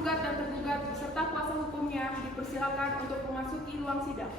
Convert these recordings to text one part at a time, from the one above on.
penggugat dan tergugat beserta kuasa hukumnya dipersilakan untuk memasuki ruang sidang.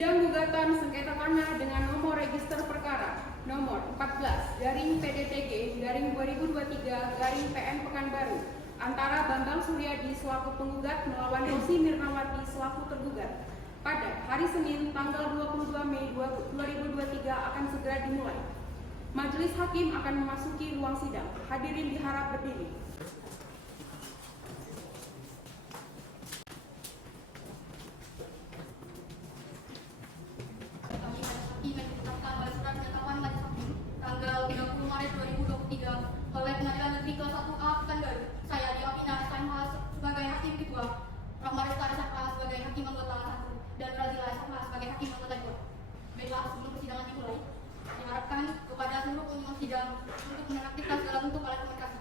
Sidang gugatan sengketa tanah dengan nomor register perkara nomor 14/PDTG/2023/PN Pekanbaru antara Bambang Suryadi selaku penggugat melawan Rosi Mirnawati selaku tergugat pada hari Senin tanggal 22 Mei 2023 akan segera dimulai. Majelis hakim akan memasuki ruang sidang. Hadirin diharap berdiri. Tanggal 30 Maret 2023 oleh Pengadilan Negeri Kelas 1A Pekanbaru. Saya Diopina SMH sebagai hakim ketua, Rahmat Restari SMH sebagai hakim anggota 1 dan Razila SMH sebagai hakim anggota 2. Baiklah, sebelum persidangan dimulai, diharapkan kepada seluruh pengunjung sidang untuk menonaktifkan segala bentuk alat komunikasi.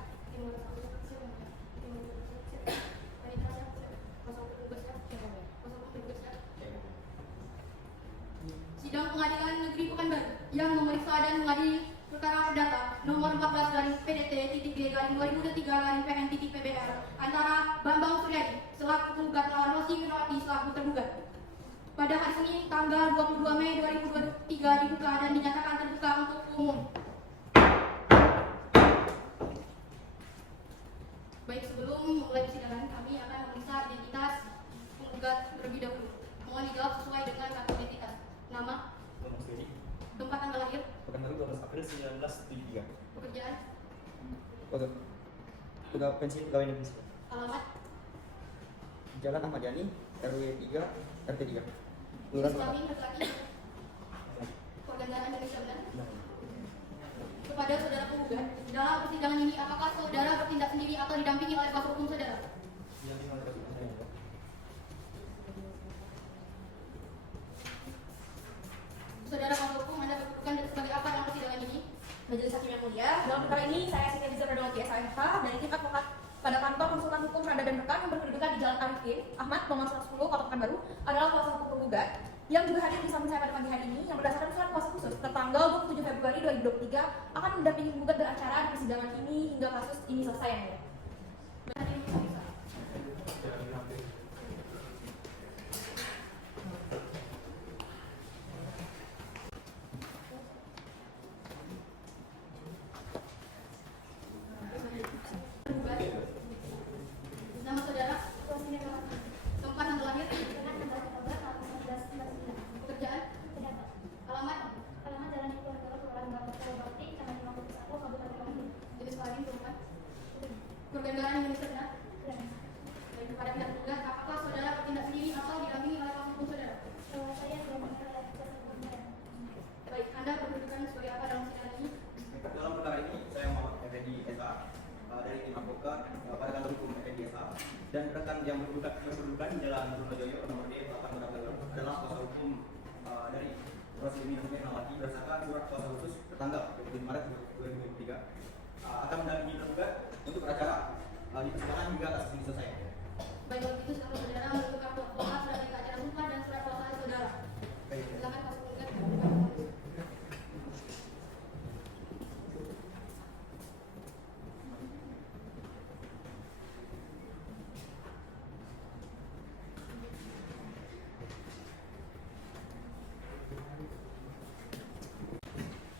Sidang Pengadilan Negeri Pekanbaru yang memeriksa dan mengadili perkara perdata nomor 14/PDT-G/2023/PN-PBR antara Bambang Suryadi selaku penggugat melawan Rosi Mirnawati selaku tergugat pada hari Senin tanggal 22 Mei 2023 dibuka dan dinyatakan terbuka untuk umum. Baik, sebelum memulai persidangan kami akan memeriksa identitas penggugat terlebih dahulu. Mohon dijawab sesuai dengan kartu identitas. Nama, tempat tanggal lahir, Pekanbaru 12 April 1973. pekerjaan, Pegawai pensiun pegawai negeri. alamat, Jalan Ahmad Yani, RW 3, RT 3. jenis kelamin laki-laki, kewarganegaraan Indonesia benar. Kepada saudara penggugat, dalam persidangan ini apakah saudara bertindak sendiri atau didampingi oleh kuasa hukum saudara? Saudara kuasa hukum, Anda berkedudukan sebagai apa dalam persidangan ini? Majelis Hakim yang mulia, dalam perkara ini saya Siti Rizal Radawati SHMH dari tim advokat pada kantor konsultan hukum Randa dan Rekan yang berkedudukan di Jalan Arifin Ahmad, Nomor 110, Kota Pekanbaru adalah kuasa hukum penggugat yang juga hadir di samping saya pada pagi hari ini yang berdasarkan surat kuasa khusus tertanggal 27 Februari 2023 akan mendampingi penggugat beracara di persidangan ini hingga kasus ini selesai yang mulia. Nama saudara, tempat tanggal lahir, pekerjaan, alamat, jenis kelamin perempuan, kewarganegaraan Indonesia benar. Baik, kepada pihak tergugat, apakah saudara bertindak sendiri atau didampingi oleh kuasa hukum saudara? Baik, Anda berkedudukan sebagai apa dalam persidangan ini? Dalam perkara ini saya Muhammad Effendi SA dari tim advokat pada kantor hukum Effendi SA dan rekan yang berkedudukan di Jalan Trunojoyo nomor D 8 Pekanbaru adalah kuasa hukum dari Rosi Mirnawati berdasarkan surat kuasa khusus tertanggal 25 Maret 2023 akan mendampingi tergugat untuk beracara di persidangan hingga kasus ini selesai. Baik, kalau begitu sekarang saudara menunjuk kartu advokat, surat berita acara sumpah dan surat kuasa saudara. Silakan kuasa penggugat.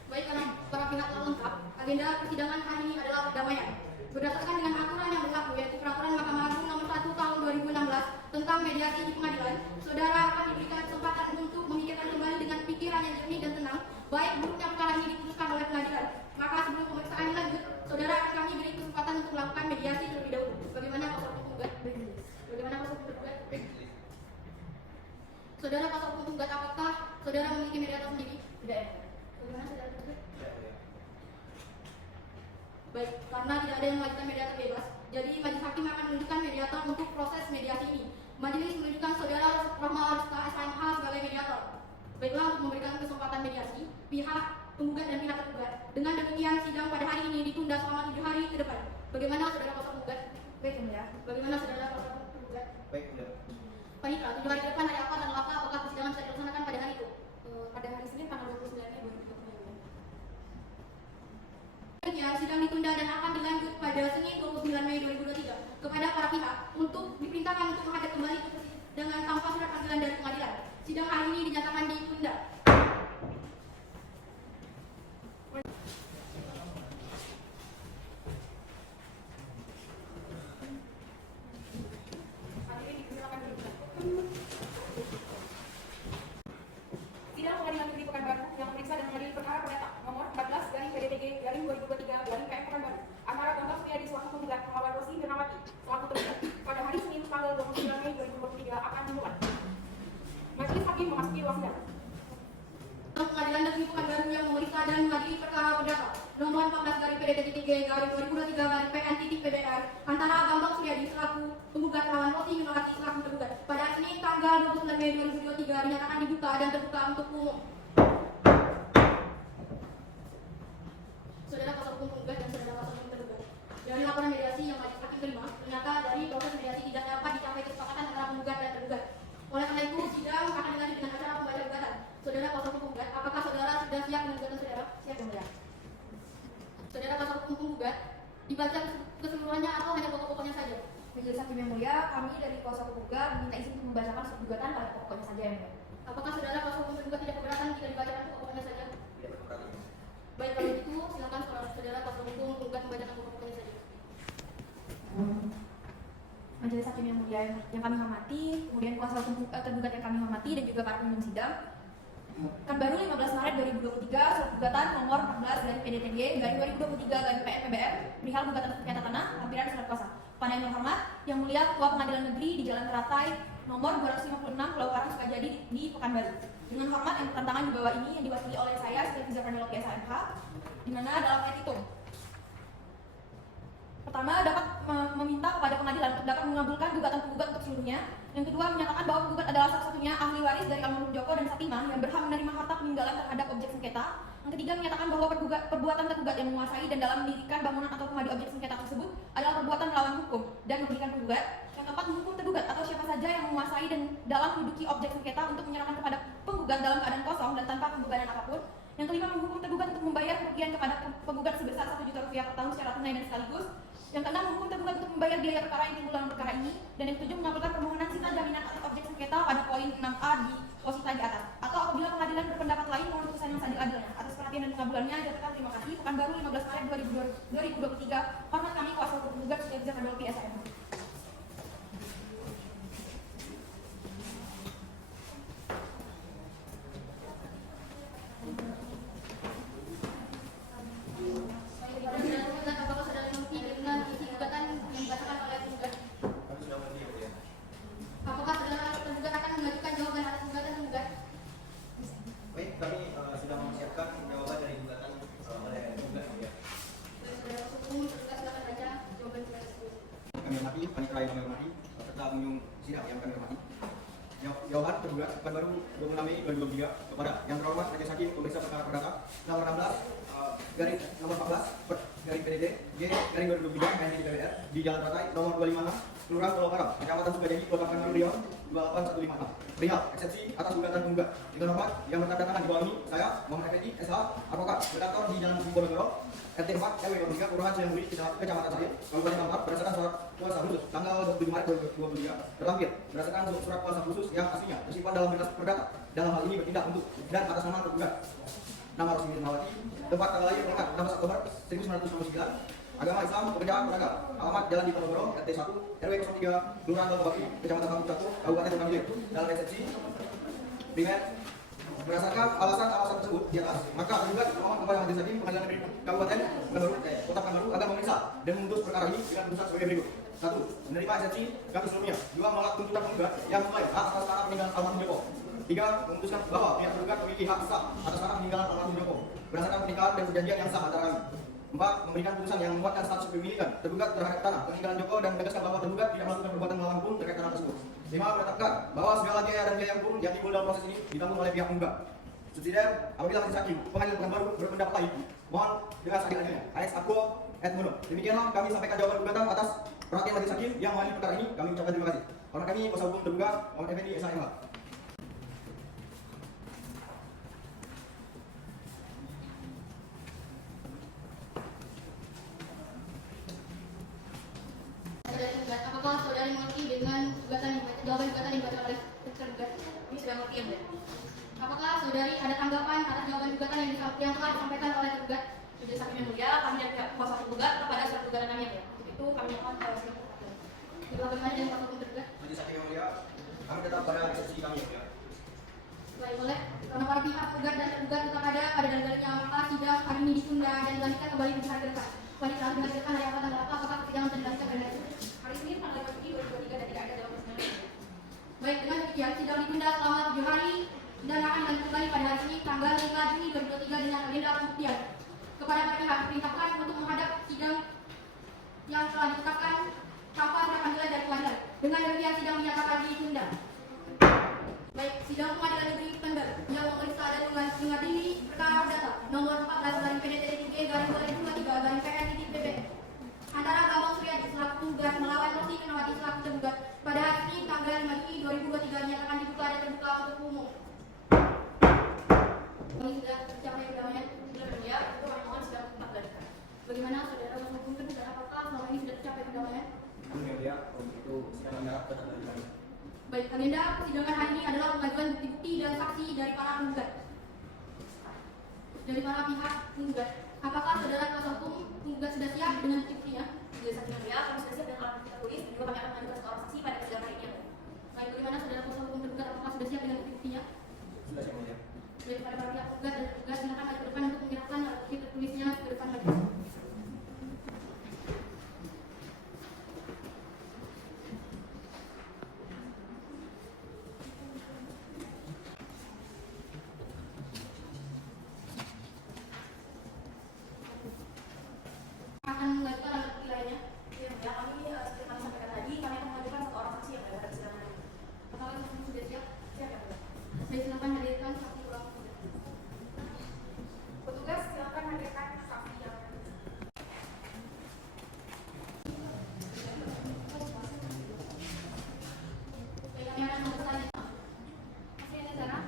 Baik, karena para pihak telah lengkap, agenda persidangan hari ini adalah perdamaian. Berdasarkan dengan aturan yang berlaku, yaitu Peraturan Mahkamah Agung Nomor 1 Tahun 2016 tentang mediasi di pengadilan, saudara akan diberikan kesempatan untuk memikirkan kembali dengan pikiran yang jernih dan tenang, baik buruknya perkara ini diputuskan oleh pengadilan. Maka sebelum pemeriksaan lanjut, saudara akan kami beri kesempatan untuk melakukan mediasi terlebih dahulu. Bagaimana kuasa hukum penggugat? Bagaimana kuasa hukum tergugat? Saudara kuasa hukum penggugat, apakah saudara memiliki mediator sendiri? Tidak ya. Bagaimana saudara tergugat? Baik, karena tidak ada yang mengajukan mediator bebas, jadi majelis hakim akan menunjukkan mediator untuk proses mediasi ini. Majelis menunjukkan saudara Rahmat Restari SMH sebagai mediator. Baiklah, untuk memberikan kesempatan mediasi, pihak penggugat dan pihak tergugat. Dengan demikian, sidang pada hari ini ditunda selama 7 hari ke depan. Bagaimana saudara kuasa penggugat? Baik, ya. Bagaimana saudara kuasa penggugat? Baik, sudah. Panitra, 7 hari ke depan hari apa dan apakah persidangan bisa dilaksanakan pada hari itu? Pada hari ditunda dan akan dilanjut pada Senin 29 Mei 2023 kepada para pihak untuk diperintahkan untuk menghadap kembali ke persidangan tanpa surat panggilan dari pengadilan. Sidang hari ini dinyatakan ditunda. Hadirin dipersilakan duduk. Sidang Pengadilan Negeri Pekanbaru yang memeriksa dan mengadili perkara perdata nomor 14 garing PDTG garing 2023 garing PM Pekanbaru antara Bambang Suryadi selaku penggugat melawan Rosi Mirnawati selaku tergugat pada hari Senin tanggal 29 Mei 2023 akan dimulai. Majelis Hakim memasuki ruang sidang. Pengadilan Negeri Pekanbaru yang memeriksa dan mengadili perkara perdata nomor 14 garing PDTG garing 2023 garing PN titik PBR antara Bambang Suryadi selaku penggugat melawan Rosi Mirnawati selaku tergugat pada Senin tanggal 29 Mei 2023 dinyatakan dibuka dan terbuka untuk umum. Saudara kuasa hukum penggugat dan saudara kuasa hukum tergugat. Dari laporan mediasi yang majelis hakim terima, ternyata dari proses mediasi tidak dapat dicapai kesepakatan antara penggugat dan tergugat. Oleh karena itu, sidang akan dilanjut dengan acara pembaca gugatan. Saudara kuasa hukum penggugat, apakah saudara sudah siap dengan gugatan saudara? Siap, Yang Mulia. Saudara kuasa hukum penggugat, dibaca keseluruhannya atau hanya pokok-pokoknya saja? Majelis Hakim yang mulia, kami dari kuasa hukum penggugat meminta izin untuk membacakan gugatan pada pokoknya saja, Yang Mulia. Apakah saudara kuasa hukum penggugat tidak keberatan jika dibacakan pokok-pokoknya saja? Tidak berkeberatan. Baik, kalau begitu, silakan saudara kuasa hukum penggugat membacakan pokok-pokoknya saja. Majelis Hakim yang mulia yang kami hormati, kemudian kuasa hukum tergugat yang kami hormati dan juga para penunjuk sidang. Pekanbaru 15 Maret 2023 surat gugatan nomor 14 dari PDTG garing 2023 garing PN PBR perihal gugatan sengketa tanah lampiran surat kuasa. Pada yang terhormat, yang mulia Ketua Pengadilan Negeri di Jalan Teratai nomor 256 Pulau Karang Sukajadi di Pekanbaru. Dengan hormat yang bertentangan di bawah ini yang diwakili oleh saya Siti Zafranologi SHMH, di mana dalam petitum pertama dapat meminta kepada pengadilan untuk dapat mengabulkan gugatan penggugat untuk seluruhnya. Yang kedua menyatakan bahwa penggugat adalah satu-satunya ahli waris dari almarhum Joko dan Satimah yang berhak menerima harta peninggalan terhadap objek sengketa. Yang ketiga menyatakan bahwa perbuatan tergugat yang menguasai dan dalam mendirikan bangunan atau rumah di objek sengketa tersebut adalah perbuatan melawan hukum dan merugikan penggugat. Yang keempat menghukum tergugat atau siapa saja yang menguasai dan dalam menduduki objek sengketa untuk menyerahkan kepada penggugat dalam keadaan kosong dan tanpa pembebanan apapun. Yang kelima menghukum tergugat untuk membayar kerugian kepada penggugat sebesar Rp1 juta per tahun secara tunai dan sekaligus. Yang keenam menghukum tergugat untuk membayar biaya perkara yang timbul dalam perkara ini. Dan yang ketujuh mengabulkan permohonan sita jaminan atas objek sengketa pada poin 6A di posita di atas. Atau apabila pengadilan berpendapat lain mohon putusan yang seadil-adilnya. Atas perhatian dan pengabulannya nyatakan terima kasih. Pekanbaru 15 Maret 2023. Hormat kami kuasa hukum penggugat Siti Zafranologi SHMH. Apakah saudara mengerti dengan isi gugatan yang dibacakan oleh penggugat? Kami sudah mengerti, Yang Mulia. Apakah saudara tergugat akan mengajukan jawaban atas gugatan penggugat? Baik, kami sedang mempersiapkan jawaban dari gugatan oleh penggugat, Yang Mulia. Saudara kuasa hukum tergugat silakan baca jawaban gugatan tersebut. Kami hormati, panitia yang kami hormati, serta pengunjung sidang yang kami hormati. Jawaban tergugat Pekanbaru 26 Mei 2023 kepada yang terhormat Majelis Hakim pemeriksa perkara perdata nomor 16 garing nomor 14 garing PDD G garing 2023 PN PBR di Jalan Teratai nomor 256 Kelurahan Pulau Karang, Kecamatan Sukajadi, Kota Pekanbaru Riau 28156. Perihal eksepsi atas gugatan penggugat. Dengan hormat yang bertanda tangan di bawah ini saya Muhammad Effendi SH Advokat redaktor di Jalan Diponegoro RT 4 RW 23 Kelurahan Cilenguri Kecamatan Sahir Kabupaten Bangka berdasarkan surat kuasa khusus tanggal 27 Maret 2023 terlampir berdasarkan surat kuasa khusus yang aslinya tersimpan dalam berkas perdata dalam hal ini bertindak untuk dan atas nama tergugat nama Rosi Mirnawati, tempat tanggal lahir lengkap 16 Oktober 1999, agama Islam, pekerjaan pedagang, alamat Jalan Diponegoro RT 1 RW 03 Kelurahan Bangka Kecamatan Bangka 1 Kabupaten Bangka dalam eksepsi primer. Berdasarkan alasan-alasan tersebut di atas, maka tergugat memohon kepada Majelis Hakim Pengadilan Negeri Kabupaten Pekanbaru, Kota Pekanbaru agar memeriksa dan memutus perkara ini dengan putusan sebagai berikut. 1. Menerima eksepsi kami seluruhnya. 2. Menolak tuntutan penggugat yang memulai hak atas tanah peninggalan almarhum Joko. 3. Memutuskan bahwa pihak tergugat memiliki hak sah atas tanah peninggalan almarhum Joko berdasarkan pernikahan dan perjanjian yang sah antara kami. 4. Memberikan putusan yang menguatkan status kepemilikan tergugat terhadap tanah peninggalan Joko dan menegaskan bahwa tergugat tidak melakukan perbuatan melawan hukum terkait tanah tersebut. 5. Menetapkan bahwa segala biaya dan biaya hukum yang timbul dalam proses ini ditanggung oleh pihak penggugat. Subsidiar, apabila Majelis Hakim Pengadilan Pekanbaru berpendapat lain, mohon dengan seadil-adilnya. AS Advo et Mono. Demikianlah kami sampaikan jawaban gugatan atas perhatian Majelis Hakim yang mengadili perkara ini. Kami ucapkan terima kasih. Hormat kami kuasa hukum tergugat Muhammad Effendi SHMH. saudari mengerti dengan jawaban gugatan yang dibacakan oleh tergugat? Ini sudah mengerti ya, Bu? Apakah saudari ada tanggapan atas jawaban gugatan yang telah disampaikan oleh tergugat? Sudah saksi yang mulia, kami dari pihak kuasa tergugat kepada surat gugatan kami, ya. Untuk itu kami mohon surat gugatan. Bagaimana dengan kuasa hukum tergugat? Majelis Hakim yang mulia, kami tetap pada eksepsi kami ya. Baik, boleh. Karena para pihak tergugat dan tergugat tetap ada pada dalilnya, maka sidang hari ini ditunda dan dilanjutkan kembali di hari ke depan. Kembali dilanjutkan hari apa tanggal apa? Apakah persidangan akan dilanjutkan hari ini? Hari Senin tanggal 5 Juni 2023 dan tidak ada dalam persidangan. Baik, dengan demikian sidang ditunda selama 7 hari dan akan dilanjutkan kembali pada hari ini tanggal 5 Juni 2023 dengan agenda pembuktian. Kepada para pihak diperintahkan untuk menghadap sidang yang telah ditetapkan tanpa ada panggilan dari pengadilan. Dengan demikian sidang dinyatakan ditunda. Baik, sidang pengadilan negeri Pekanbaru yang memeriksa dan mengadili perkara data nomor 14 garing PDT-3 garing 2023 garing PN-PB antara Bambang Suryadi selaku tergugat melawan Rosi Kenawati selaku tergugat pada hari ini tanggal 5 Juni 2023 dinyatakan dibuka dan terbuka untuk umum. Kami sudah tercapai perdamaian. Ya, itu kami mohon sidang tetap dilanjutkan. Bagaimana saudara kuasa hukum tergugat, apakah selama ini sudah tercapai perdamaian? Kami yang mulia, untuk itu sidang mendarat tetap dilanjutkan. Baik, agenda persidangan hari ini adalah pengajuan bukti-bukti dan saksi dari para penggugat. Dari para pihak penggugat. Apakah saudara kuasa hukum penggugat sudah siap dengan bukti-buktinya? Sudah saksi yang mulia, kami sudah siap dengan alat bukti tertulis. Juga kami akan mengajukan seorang saksi pada persidangan hari ini, ya. Baik, bagaimana saudara kuasa hukum tergugat, apakah sudah siap dengan bukti-buktinya? Sudah yang mulia. Baik, pada para pihak penggugat dan tergugat silakan maju ke depan untuk menyerahkan alat bukti tertulisnya ke depan majelis. Akan mengajukan alat bukti lainnya. Ya, kami seperti kami sampaikan tadi, kami akan mengajukan satu orang saksi yang ada pada persidangan hari ini. Apakah kuasa hukum sudah siap? Siap, ya, Bu? Baik, silakan hadirkan saksi ulang. Petugas silakan hadirkan saksi yang Baik, kami akan memeriksa Masih ada Zara,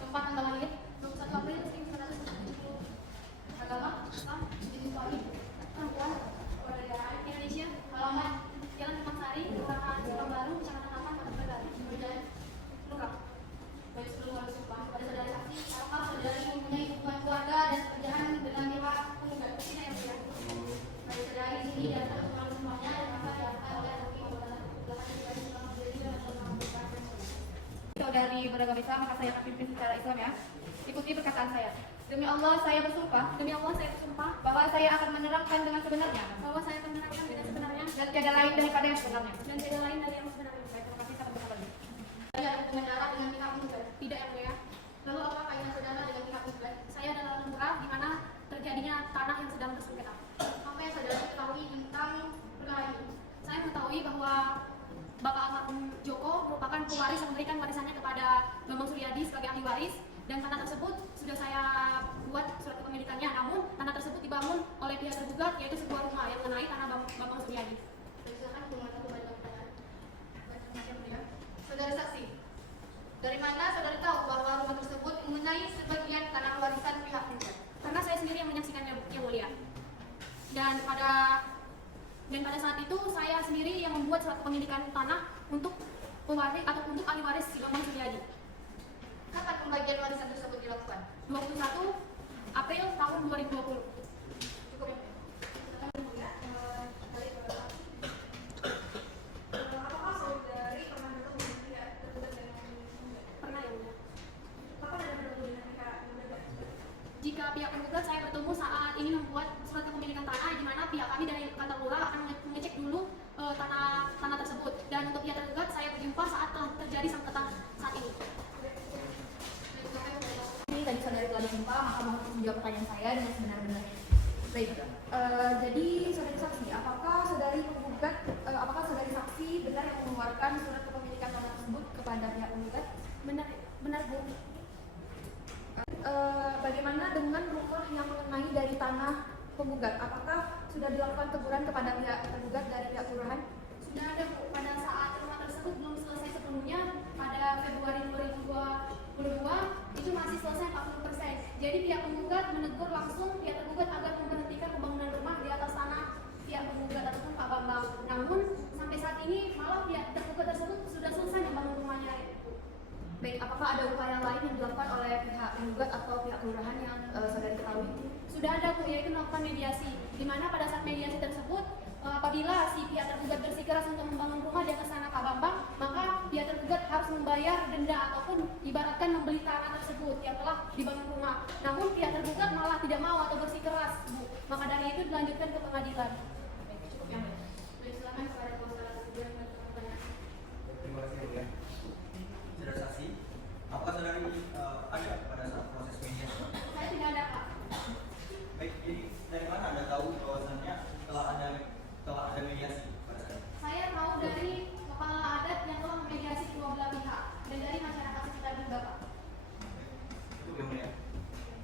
tempat tanggal lahir 21 April 1970. Agama Islam, jenis kelamin perempuan, warga negara Indonesia, alamat Jalan Kemangsari, Kelurahan Pekanbaru, Kecamatan Tapan, Kota Tegal, Kemudian lengkap. Baik, sebelum kami sumpah kepada saudara saksi, apakah saudari mempunyai hubungan keluarga dan pekerjaan dengan pihak penggugat? Tidak yang mulia. Baik, saudari di sini dan satu kali semuanya dan maka diangkat oleh hakim anggota belakang dari selama berdiri dan selama berkata. Saudari beragama Islam, maka saya akan pimpin secara Islam, ya. Ikuti perkataan saya. Demi Allah saya bersumpah bahwa saya akan menerangkan dengan sebenarnya dan tiada lain daripada yang sebenarnya. Baik, terima kasih, sampai jumpa lagi. Tadi ada hubungan darah dengan pihak penggugat. tidak yang mulia. Lalu apa kaitan saudara dengan pihak penggugat? Saya adalah lurah di mana terjadinya tanah yang sedang bersengketa. Apa yang saudara ketahui tentang perkara ini? Saya mengetahui bahwa Bapak almarhum Joko merupakan pewaris yang memberikan warisannya kepada Bambang Suryadi sebagai ahli waris, dan tanah tersebut sudah saya buat surat kepemilikannya. Namun tanah tersebut dibangun oleh pihak tergugat, yaitu sebuah rumah yang mengenai tanah Bambang Suryadi. Silakan hubungan kembali ke pertanyaan. Saudara saksi, dari mana saudara tahu bahwa rumah tersebut mengenai sebagian tanah warisan pihak penggugat? Karena saya sendiri yang menyaksikannya, yang mulia. Dan pada saat itu saya sendiri yang membuat surat kepemilikan tanah untuk pewaris atau untuk ahli waris si Bambang Suryadi. Kapan pembagian warisan tersebut dilakukan? 21 April tahun 2020. Cukup ya? Silakan bermulia. Dari apakah saudari pernah bertemu dengan pihak tergugat dengan penggugat? Pernah yang mulia. Kapan ada bertemu dengan pihak penggugat? Jika pihak penggugat saya bertemu saat ini membuat surat kepemilikan tanah, di mana pihak kami dari kantor lurah akan mengecek dulu tanah tersebut. Dan untuk pihak tergugat saya berjumpa saat telah terjadi sengketa saat ini. Ini tadi saudari telah dijumpa, maka mohon menjawab pertanyaan saya dengan sebenar-benarnya. Baik, jadi saudari saksi, apakah saudari saksi benar yang mengeluarkan surat kepemilikan tanah tersebut kepada pihak penggugat? Benar Bu. Bagaimana dengan rumah yang mengenai dari tanah penggugat? Apakah sudah dilakukan teguran kepada pihak tergugat dari pihak kelurahan? Sudah ada Bu. Pada saat rumah tersebut belum selesai sepenuhnya, pada Februari 2022 itu masih selesai 40%. Jadi pihak penggugat menegur langsung pihak tergugat agar memberhentikan pembangunan rumah di atas tanah pihak penggugat ataupun Pak Bambang. Namun sampai saat ini malah pihak penggugat tersebut sudah selesai membangun rumahnya. Baik, apakah ada upaya lain yang dilakukan oleh pihak penggugat atau pihak kelurahan yang saudari ketahui? Sudah ada, Bu, yaitu melakukan mediasi, di mana pada saat mediasi tersebut apabila si pihak tergugat bersikeras untuk membangun rumah di atas tanah Pak Bambang, maka pihak tergugat harus membayar denda ataupun ibaratkan membeli tanah tersebut yang telah dibangun rumah. Namun pihak tergugat malah tidak mau atau bersikeras, Bu. Maka dari itu dilanjutkan ke pengadilan. Baik, cukup yang mulia. Baik, silakan kepada kuasa tergugat untuk pertanyaan. Terima kasih, Bu, ya. Saudara saksi, apakah saudari ada pada saat proses mediasi? Saya tidak ada, Pak. Baik, jadi dari mana Anda tahu bahwasannya telah ada mediasi pada saat itu? Saya tahu dari kepala adat yang telah memediasi kedua belah pihak dan dari masyarakat sekitar juga, Pak. Cukup, yang mulia.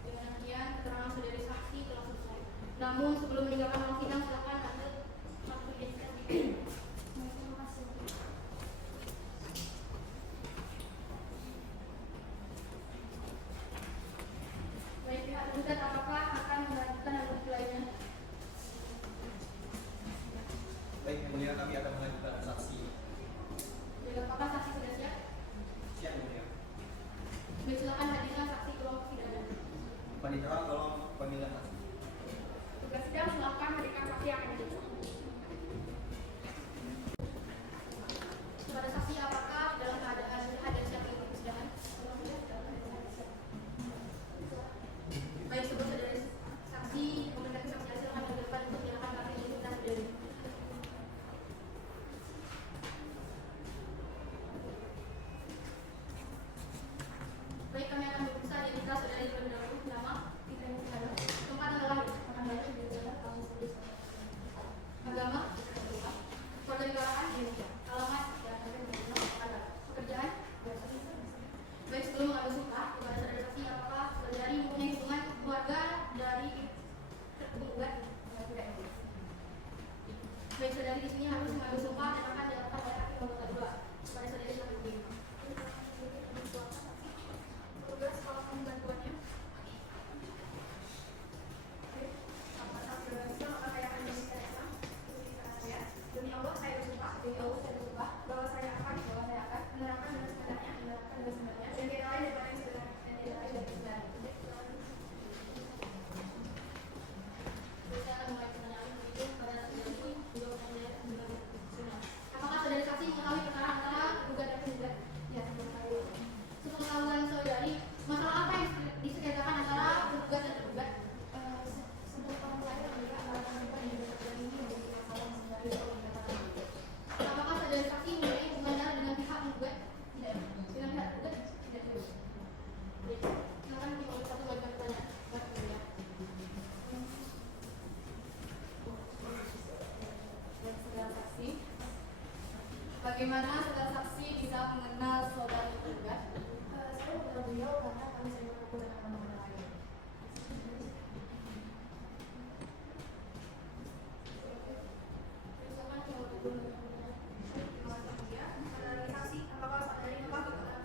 Dengan demikian, keterangan saudari saksi telah selesai. Namun sebelum meninggalkan ruang sidang, silakan Anda satu identifikasi. Terima kasih. Baik, pihak tergugat apakah akan melanjutkan alat bukti lainnya? Baik, yang mulia, kami akan mengajukan saksi. Baik, apakah saksi sudah siap? Siap, yang mulia. Baik, silakan hadirkan saksi ke ruang sidang. Panitera, tolong panggilan saksi. Tugas sidang silakan hadirkan saksi yang ada. Kepada saksi apakah dalam keadaan sehat dan siap mengikuti persidangan? Baik, sebelum saudara saksi mengenai kesaksian silakan ke depan untuk menyerahkan kartu identitas saudari. Baik, kami akan memeriksa identitas saudari terlebih dahulu. Nama, tempat tanggal lahir, agama, keluarga negaraan, alamat, pekerjaan. Baik, sebelum mengambil sumpah kepada saudara saksi, apakah saudari mempunyai hubungan keluarga dari penggugat? Baik, saudari di sini harus mengambil sumpah dan akan dilakukan oleh hakim nomor 2. Kepada saudari silakan berdiri. Petugas, kalau kamu bantuannya. Apa saksi berhasil, maka saya akan memberikan Islam. Demi Allah saya bersumpah. Demi Allah saya bersumpah bahwa saya akan menerangkan dengan sebenarnya, dan tidak lain daripada yang sebenarnya, dan tidak lain dari sebenarnya. Saya akan mulai pertanyaan berikut pada saudari juga pertanyaan juga sunnah. Apakah saudari saksi mengetahui perkara antara tergugat dan penggugat? Ya, mengetahui. Sepengetahuan saudari, masalah apa yang disengketakan antara tergugat dan tergugat? Sebelum kamu lahir, mereka akan menemukan di dekat ini menjadi masalah saudari. Apakah saudari saksi mempunyai hubungan darah dengan pihak penggugat? Tidak. Dengan pihak tergugat? Tidak. Baik. Silakan dimulai satu bagian pertanyaan. Dan saudara saksi, bagaimana saudara saksi bisa mengenal saudari tergugat? Saya mengenal beliau karena kami sering berkumpul dengan teman-teman lain. Silakan dimulai dulu. Saudari saksi, apakah saudari mengetahui perkara?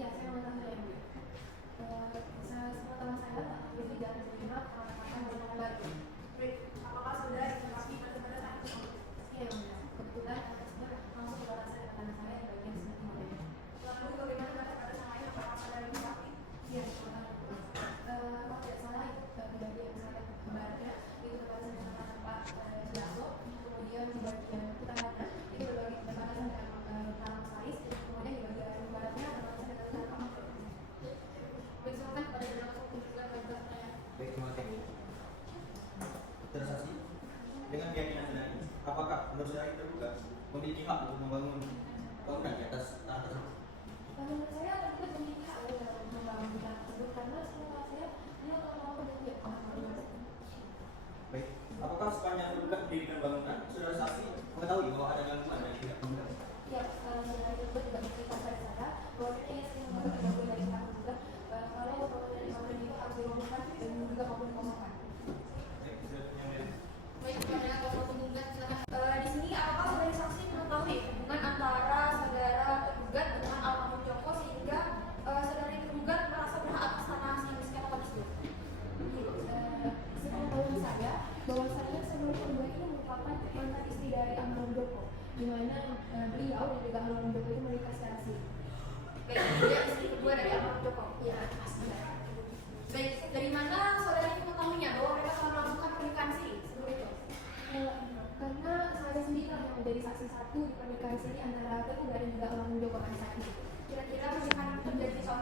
Ya, saya mengetahui yang mulia. Semua teman saya, Yudi dan Zulima, akan bersama baru. Baik, apakah saudari saksi pada saat itu? Iya, yang mulia. Kebetulan tersebut langsung beralasan dengan anak saya di bagian sini mulia. Lalu bagaimana pada sama ini apakah saudari saksi? Iya, kalau tidak salah itu kejadian saya kemarin itu beralasan dengan Pak Jaso, kemudian di bagian utaranya itu berbagi berbatasan dengan tanah Saris, kemudian di bagian baratnya berbatasan dengan tanah Amak. Baik, silakan kepada saudara hukum juga bagi pertanyaan. Baik, terima kasih. Saudara saksi, dengan keyakinan saudari, apakah menurut saudari tergugat memiliki hak untuk membangun bangunan di atas tanah tersebut? Menurut saya tergugat memiliki hak untuk membangun tanah tersebut karena semua saya dia kalau mau dia Baik, apakah sepanjang tergugat mendirikan bangunan, saudara saksi mengetahui bahwa ada gangguan dari pihak penggugat? ya, saudara tersebut juga bercerita pada saya bahwa ia sering membangun gangguan dari pihak tergugat kalau bangunan dari bangunan itu harus dirobohkan dan juga maupun dikosongkan. Baik, sudah yang mulia. Baik, kepada kuasa penggugat silakan. Di sini apakah saudari saksi mengetahui hubungan antara saudara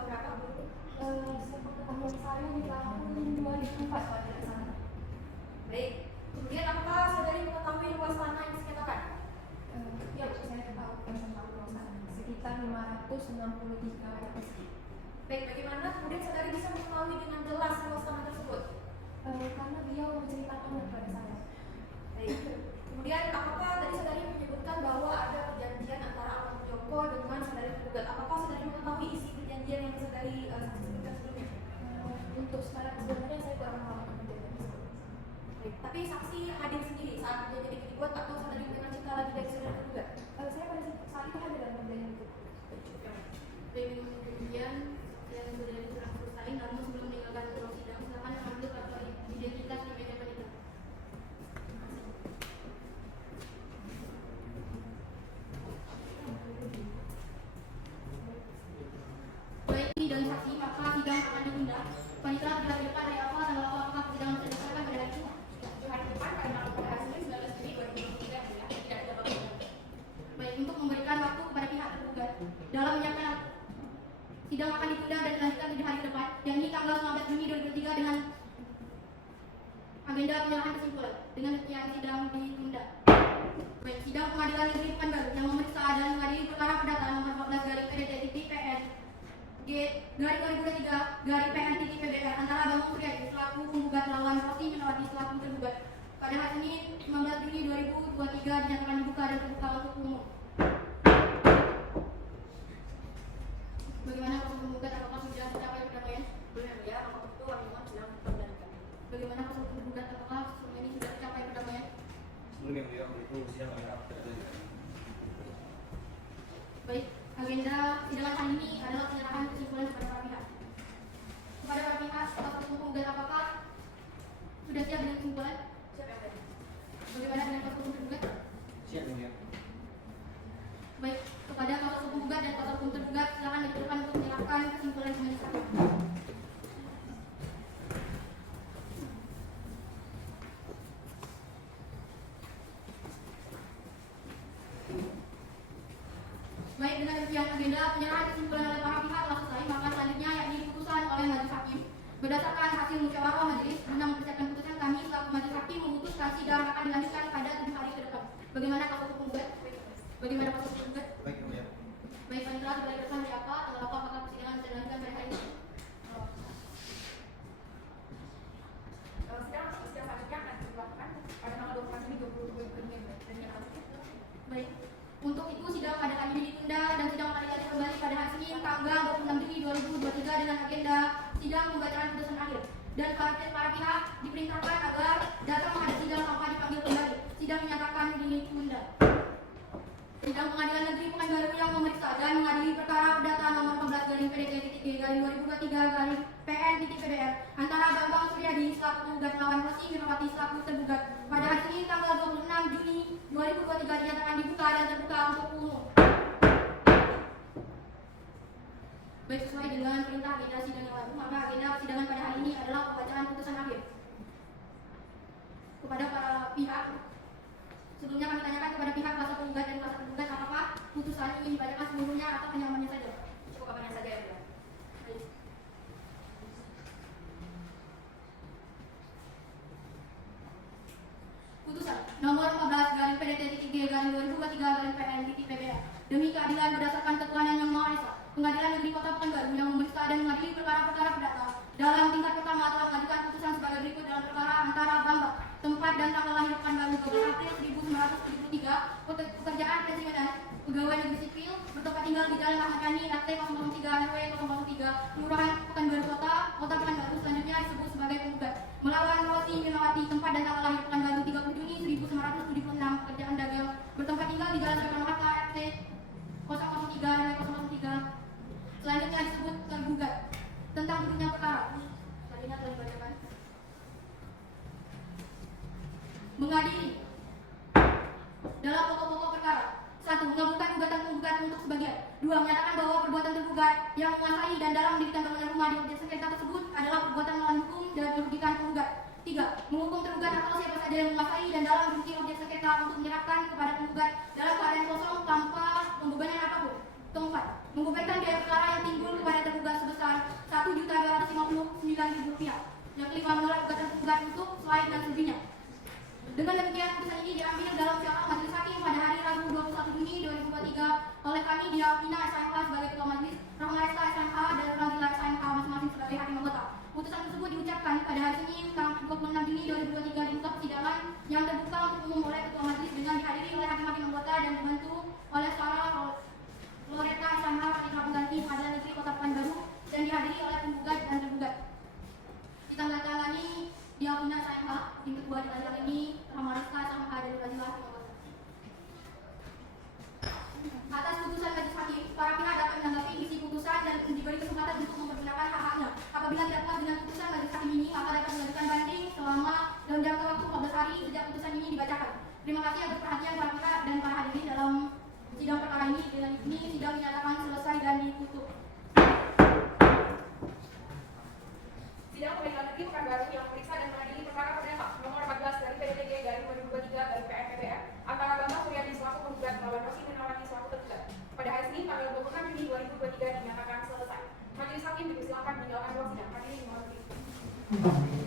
berapa? Sepengetahuan saya di tahun 2004 kalau tidak salah. Baik. Kemudian apakah saudari mengetahui luas tanah yang disengketakan? Ya, saya tahu tentang luas tanah. Sekitar 563 meter persegi. Baik, bagaimana kemudian saudari bisa mengetahui dengan jelas luas tanah tersebut? Karena beliau menceritakannya kepada saya. Baik. Kemudian apakah tadi saudari menyebutkan bahwa ada perjanjian antara Ahmad Joko dengan saudari tergugat? Apakah saudari mengetahui isi perjanjian yang saudari sebutkan sebelumnya? Untuk sebenarnya saya kurang paham perjanjian tersebut. Baik. Tapi saksi hadir sendiri saat perjanjian itu dibuat atau saudari mendengar cerita lagi dari saudari tergugat? Saya pada saat itu hadir dalam perjanjian itu. Baik, kemudian yang saudari sudah selesai, namun sebelum meninggalkan ruang sidang, silakan mengambil kartu identitas di meja panitia. Baik, ini dari saksi, maka sidang akan ditunda. Panitia tidak depan dari awal tanggal apa apakah persidangan bisa dilaksanakan pada hari ini? Hari depan pada tanggal Senin 19 Juli 2023 ya, tidak ada waktu. Baik, untuk memberikan waktu kepada pihak tergugat dalam menyiapkan sidang akan ditunda dan dilanjutkan di hari depan, yakni tanggal 19 Juni 2023 dengan agenda penyerahan kesimpulan. Dengan yang sidang ditunda. Baik, sidang Pengadilan Negeri Pekanbaru yang memeriksa dan mengadili perkara perdata nomor 14/PDT-PN garing 2023 garing PN-PBR antara Bambang Suryadi selaku penggugat lawan Rosi Minawati selaku tergugat pada hari Senin 19 Juni 2023 dinyatakan dibuka dan terbuka untuk umum. Bagaimana proses penggugat apakah sudah mencapai perdamaian? Belum ya, maka itu Waliman sedang mendalilkan. Bagaimana proses penggugat apakah selama ini sudah mencapai perdamaian? Sebelum yang beliau itu sidang kami rapat. Baik, agenda sidang kali ini adalah penyerahan kesimpulan kepada para pihak. Kepada para pihak, proses penggugat apakah sudah siap dengan kesimpulan? Siap ya, bagaimana dengan proses penggugat? Siap yang beliau. Baik, kepada kuasa hukum penggugat dan kuasa hukum tergugat silakan diperlukan untuk menyerahkan kesimpulan ke majelis hakim. Baik, dengan demikian agenda penyerahan kesimpulan oleh para pihak telah selesai, maka selanjutnya yakni keputusan oleh majelis hakim. Berdasarkan hasil musyawarah majelis, guna mempersiapkan putusan kami selaku majelis hakim memutuskan sidang akan dilanjutkan pada 7 hari ke depan. Bagaimana kuasa hukum penggugat? Bagaimana kuasa hukum penggugat? Baik yang beliau. Baik, panitra sebagai kesan dari apa? Tanggal apa apakah persidangan bisa dilanjutkan pada hari ini? Sidang selanjutnya akan dilakukan pada tanggal 24 Juni 2023. Baik, untuk itu sidang pada hari ini ditunda dan sidang akan dilanjutkan kembali pada hari Senin tanggal 26 Juni 2023 dengan agenda sidang pembacaan putusan akhir. Dan para pihak diperintahkan agar datang menghadap sidang tanpa dipanggil kembali. Sidang menyatakan ditunda. Sidang Pengadilan Negeri Pekanbaru yang memeriksa dan mengadili perkara perdata nomor 14/PDT-2023/PN-PBR antara Bambang Suryadi selaku penggugat lawan Rosi Minawati selaku tergugat pada hari Senin tanggal 26 Juni 2023 dinyatakan dibuka dan terbuka untuk umum. Baik, sesuai dengan perintah agenda sidang yang lalu, maka agenda persidangan pada hari ini adalah pembacaan putusan akhir. Kepada para pihak, sebelumnya kami tanyakan kepada pihak kuasa penggugat dan kuasa tergugat apakah putusan ingin dibacakan seluruhnya atau hanya amannya saja? Cukup amannya saja ya, Bu. Baik. Putusan nomor 14/PDT-3/2023/PN-PBR demi keadilan berdasarkan ketuhanan yang Maha Esa, Pengadilan Negeri Kota Pekanbaru yang memeriksa dan mengadili perkara-perkara perdata dalam tingkat pertama telah mengajukan putusan sebagai berikut dalam perkara antara Bambang, tempat dan tanggal lahir Pekanbaru 12 April 1973, pekerjaan pensiunan, pegawai negeri sipil, bertempat tinggal di Jalan Ahmad Yani, RT 003 RW 003, Kelurahan Pekanbaru Kota Pekanbaru, selanjutnya disebut sebagai penggugat, melawan Rosi Minawati, tempat dan tanggal lahir Pekanbaru 30 Juni 1976, pekerjaan dagang, bertempat tinggal di Jalan Soekarno Hatta, RT 003 RW 003, selanjutnya disebut tergugat. Tentang duduknya perkara, selanjutnya telah dibacakan. Mengadili dalam pokok-pokok perkara. 1. Mengabulkan gugatan penggugat untuk sebagian. 2. Menyatakan bahwa perbuatan tergugat yang menguasai dan dalam mendirikan bangunan rumah di objek sengketa tersebut adalah perbuatan melawan hukum dan merugikan penggugat. 3. Menghukum tergugat atau siapa saja yang menguasai dan dalam menduduki objek sengketa untuk menyerahkan kepada penggugat dalam keadaan kosong tanpa pembebanan apapun. 4. Membebankan biaya perkara yang timbul kepada tergugat sebesar menolak gugatan penggugat untuk selain dan selebihnya. Dengan demikian, putusan ini diambil dalam sidang majelis hakim pada hari Rabu 21 Juni 2023 oleh kami Diapina SMK sebagai ketua majelis, Rahma Resta SMK dan Rangila SMK masing-masing sebagai hakim anggota. Putusan tersebut diucapkan pada hari Senin tanggal 26 Juni 2023 di muka persidangan yang terbuka untuk umum oleh ketua majelis dengan dihadiri oleh hakim-hakim anggota dan dibantu oleh Sarah Loretta SMK Panitra Pengganti Pengadilan Negeri Kota Pekanbaru dan dihadiri oleh penggugat dan tergugat. Ditandatangani Diapina SMK, tim kedua di pengadilan ini Rahma Resta SMK dan Rangila hakim anggota. Atas putusan majelis hakim, para pihak dapat menanggapi isi putusan dan diberi kesempatan untuk mempergunakan hak-haknya. Apabila tidak puas dengan putusan majelis hakim ini, maka dapat mengajukan banding selama dalam jangka waktu 14 hari sejak putusan ini dibacakan. Terima kasih atas perhatian para pihak dan para hadirin dalam sidang perkara ini. Dengan ini sidang dinyatakan selesai dan ditutup. Sidang Pengadilan Negeri Pekanbaru yang memeriksa dan mengadili perkara perdata nomor 14 dari PDTG garing 2023 dari PN-PPR antara Bambang Suryadi selaku penggugat melawan Rosi Mirnawati selaku tergugat pada hari Senin tanggal 26 Juni 2023 dinyatakan selesai. Majelis hakim dipersilakan meninggalkan ruang sidang. Hadirin mohon berdiri.